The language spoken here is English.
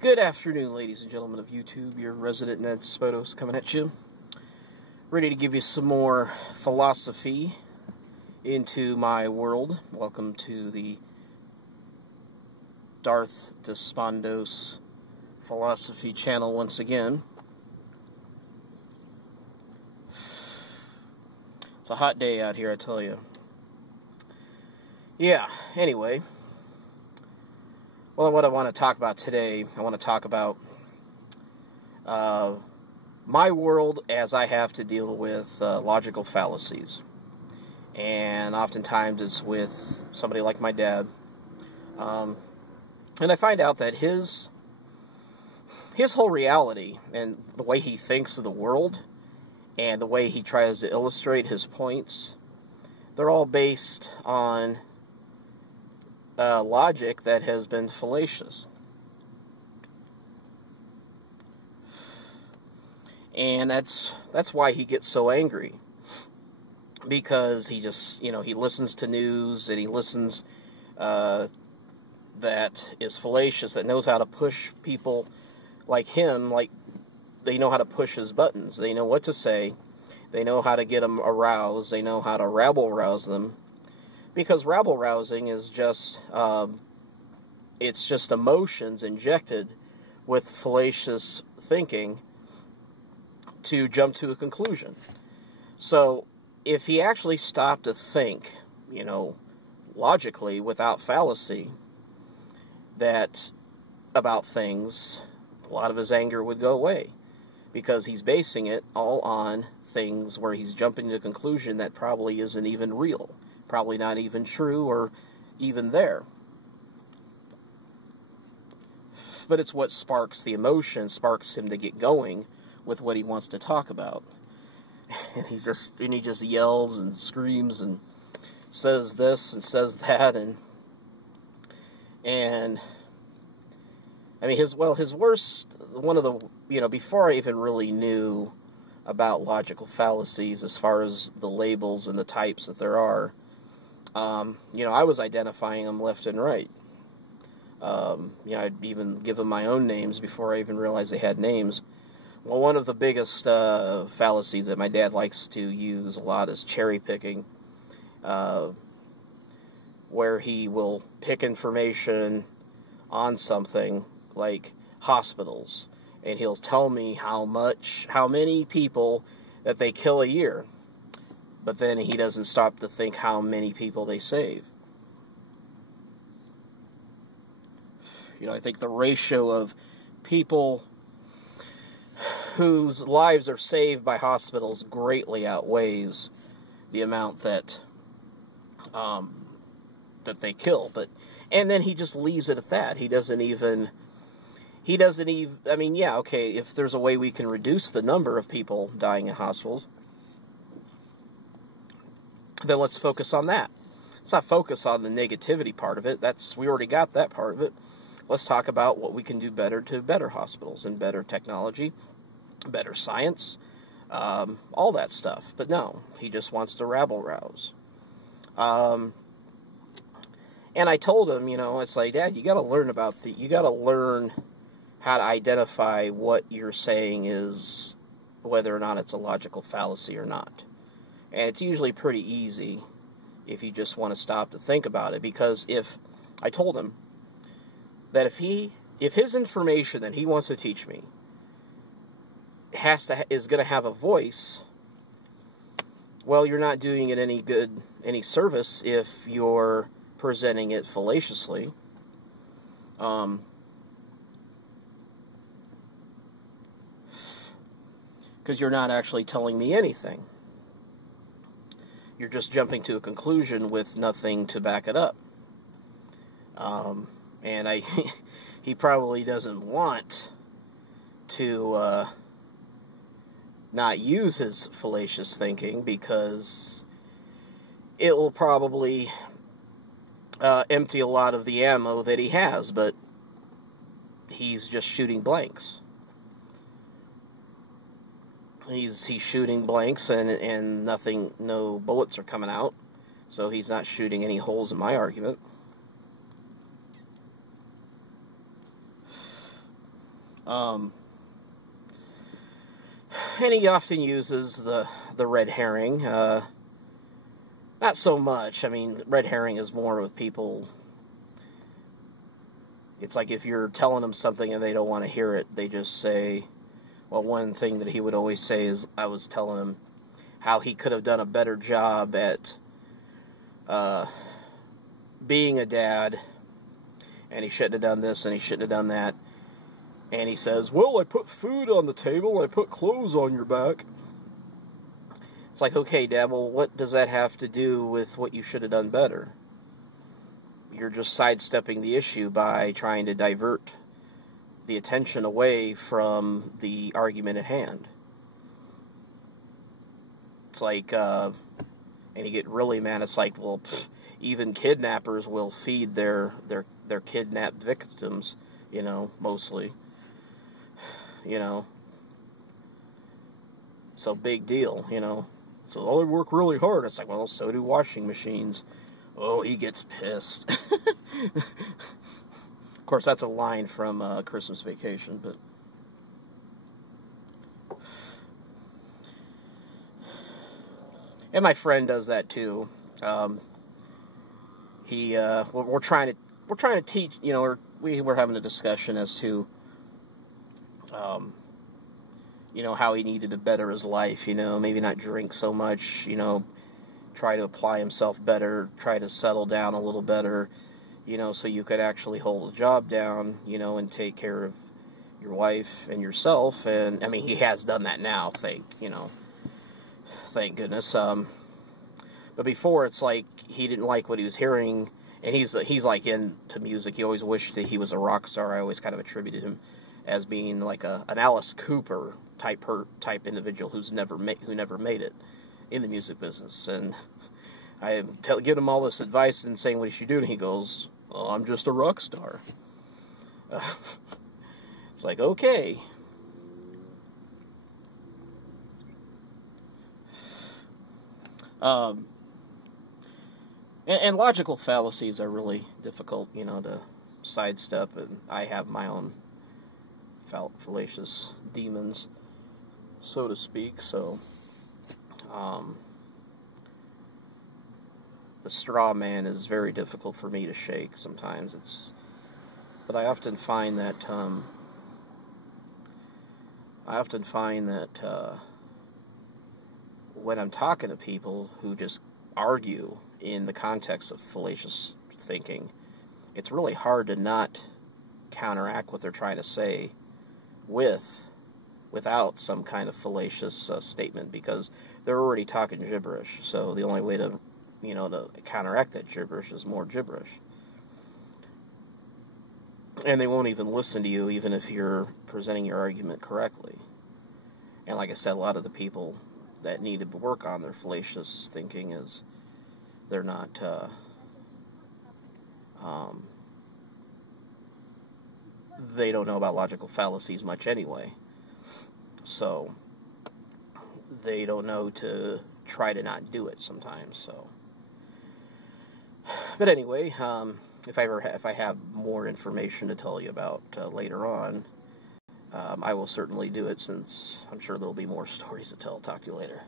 Good afternoon, ladies and gentlemen of YouTube. Your resident Ned Spotos coming at you. Ready to give you some more philosophy into my world. Welcome to the Darth Despondos Philosophy channel once again. It's a hot day out here, I tell you. Yeah, anyway. Well, what I want to talk about today, I want to talk about my world as I have to deal with logical fallacies. And oftentimes it's with somebody like my dad. And I find out that his whole reality and the way he thinks of the world and the way he tries to illustrate his points, they're all based on logic that has been fallacious. And that's why he gets so angry. Because he just, he listens to news and he listens that is fallacious, that knows how to push people like him, like they know how to push his buttons. They know what to say. They know how to get them aroused. They know how to rabble-rouse them. Because rabble-rousing is just, it's just emotions injected with fallacious thinking to jump to a conclusion. So, if he actually stopped to think, logically, without fallacy, about things, a lot of his anger would go away. Because he's basing it all on things where he's jumping to a conclusion that probably isn't even real. Probably not even true or even there. But it's what sparks the emotion, sparks him to get going with what he wants to talk about. And he just yells and screams and says this and says that and I mean his worst, one of the, before I even really knew about logical fallacies as far as the labels and the types that there are, I was identifying them left and right. I'd even give them my own names before I even realized they had names. Well, one of the biggest fallacies that my dad likes to use a lot is cherry picking, where he will pick information on something like hospitals, and he'll tell me how many people that they kill a year. But then he doesn't stop to think how many people they save. I think the ratio of people whose lives are saved by hospitals greatly outweighs the amount that they kill. And then he just leaves it at that. He doesn't even, I mean, yeah, okay, if there's a way we can reduce the number of people dying in hospitals, then let's focus on that. Let's not focus on the negativity part of it. We already got that part of it. Let's talk about what we can do better to better hospitals and better technology, better science, all that stuff. But no, he just wants to rabble-rouse. And I told him, it's like, Dad, you got to learn how to identify what you're saying is, whether or not it's a logical fallacy or not. And it's usually pretty easy if you just want to stop to think about it. Because I told him that if his information that he wants to teach me is going to have a voice, well, you're not doing it any service if you're presenting it fallaciously. Because you're not actually telling me anything. You're just jumping to a conclusion with nothing to back it up. And he probably doesn't want to not use his fallacious thinking, because it will probably empty a lot of the ammo that he has, but he's just shooting blanks. He's shooting blanks and no bullets are coming out, so he's not shooting any holes in my argument. And he often uses the red herring. Not so much. I mean, red herring is more with people. It's like if you're telling them something and they don't want to hear it, they just say, well, one thing that he would always say is, I was telling him how he could have done a better job at being a dad, and he shouldn't have done this and he shouldn't have done that. And he says, well, I put food on the table, I put clothes on your back. It's like, okay, Dad, well, what does that have to do with what you should have done better? You're just sidestepping the issue by trying to divert the attention away from the argument at hand. It's like, and you get really mad, it's like, well, even kidnappers will feed their kidnapped victims, you know, mostly. You know. So big deal, you know. So, oh, they work really hard. It's like, well, so do washing machines. Oh, he gets pissed. Of course, that's a line from Christmas Vacation, but... And my friend does that too. We're trying to teach, you know, we're having a discussion as to, you know, how he needed to better his life, you know, maybe not drink so much, you know, try to apply himself better, try to settle down a little better, you know, so you could actually hold a job down, you know, and take care of your wife and yourself. And, I mean, he has done that now, thank goodness. But before, it's like he didn't like what he was hearing, and he's like into music. He always wished that he was a rock star. I always kind of attributed him as being like an Alice Cooper type individual who never made it in the music business. And I give him all this advice and saying what he should do, and he goes, "Oh, I'm just a rock star." It's like, okay. And logical fallacies are really difficult, you know, to sidestep, and I have my own fallacious demons, so to speak, so, the straw man is very difficult for me to shake sometimes. But I often find that, when I'm talking to people who just argue in the context of fallacious thinking, it's really hard to not counteract what they're trying to say without some kind of fallacious statement, because they're already talking gibberish. So the only way to, you know, to counteract that gibberish is more gibberish. And they won't even listen to you, even if you're presenting your argument correctly. And like I said, a lot of the people that need to work on their fallacious thinking is they're not, they don't know about logical fallacies much anyway. So they don't know to try to not do it sometimes. So, but anyway, if I have more information to tell you about later on, I will certainly do it, since I'm sure there'll be more stories to tell. Talk to you later.